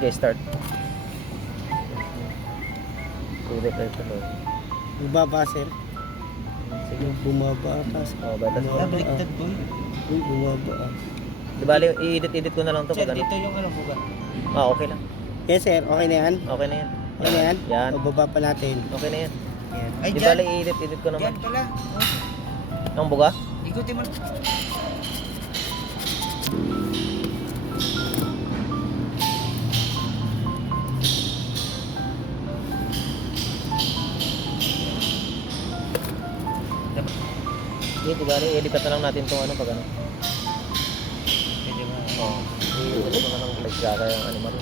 Okay, start. I-repair ko doon. Bumaba, sir. Sige. Bumaba. Tapos Batas mo. Baliktad boy. uy, bumaba. Di bali, i-edit ko na lang to Sir, pag ano. dito yung ano buga. Okay lang. Yes, sir. Okay na yan? Okay na yan. Okay na yan? Yan. O, baba pa natin. Okay na yan. Yan. Ay, Di dyan. bali, i-edit ko naman. Dyan pala. Ang buga? Ikutin mo. Hindi, di bali, edit na lang natin itong ano pag ano. Pwede mo. Oo. I-edit ko na lang like gata yung animal.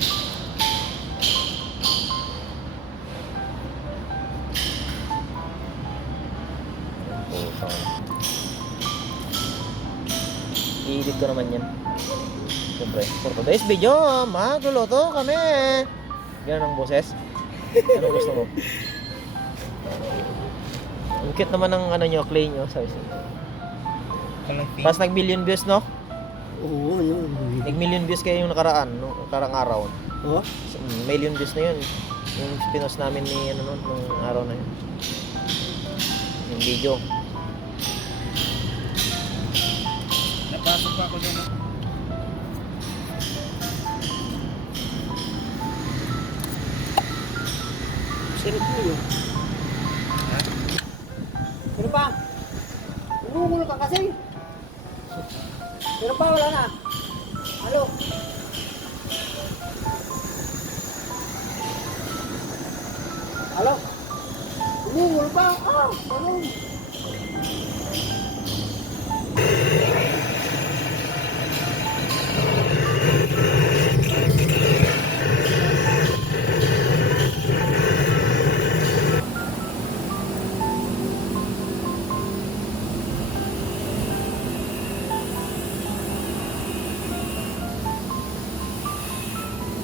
I-edit ko naman yan. Siyempre, for today's video, magluluto kami. Ganun ang boses. Anong gusto mo? Ang cute naman ng ano nyo, clay nyo. Sabi siya. Kalapit. Tapos nag-million views, no? Oo, ano. Nag-million views kayo yung nakaraan, no? Nakarang araw. Oh? So, million views na yun. Yung pinost namin ni ano nun, nung araw na yun. Yung video. Napasok pa ako dyan. Sarap mo yun. Sino pa? Umuulo ka kasi. Sino pa? Wala na. Halo. Halo. Umuulo pa. Ah, ano?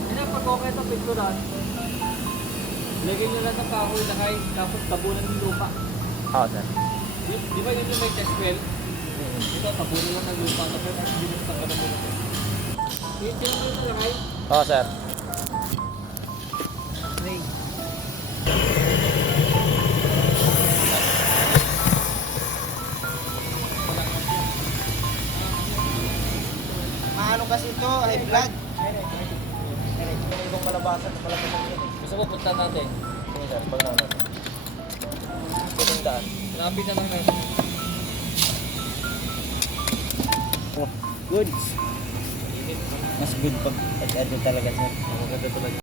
Ano, pag okay ito, picturean, lagyan nyo lang ng kahoy na kahit tapos tabunan ng lupa. Oo, sir. Di ba yun yung may test well? Ito, tabunan lang ng lupa. Tapos binuksan ka na muna. Yung tinanggal na lang ay, Oo, sir. Maano kasi ito, high blood. Yung ibang malabasan, malabasan yun. gusto mo punta natin. Sige, sir. Pag naman. Itong daan. Lapit na lang natin. Good. Mas good pag edit talaga sir. Maganda talaga.